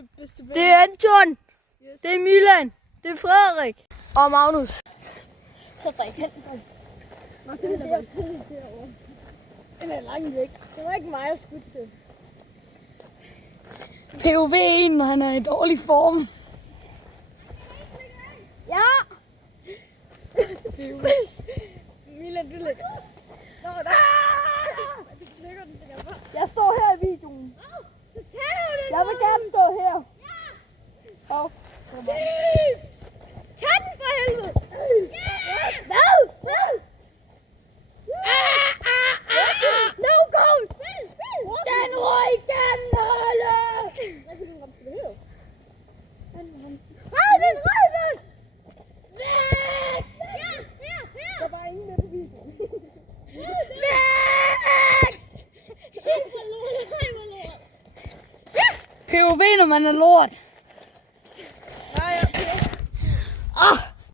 mine bedste venner. Det er Anton. Det er Milan. Det er Frederik. Og Magnus. Så træk hen. Martin, det er pille derovre. Den er langt væk. Det var ikke mig, der skudte det. POV1, når han er i dårlig form. Ja! Milan, du lægger. Nå, der. Jeg står her i videoen. Jeg vil gerne stå her. Og Tag den for helvede! Hvad? No goal! den røg igennem hullet. Den røg den! Væk! Der var ingen med på videoen. Væk! POV, når man er lort. Nej, okay. Ah!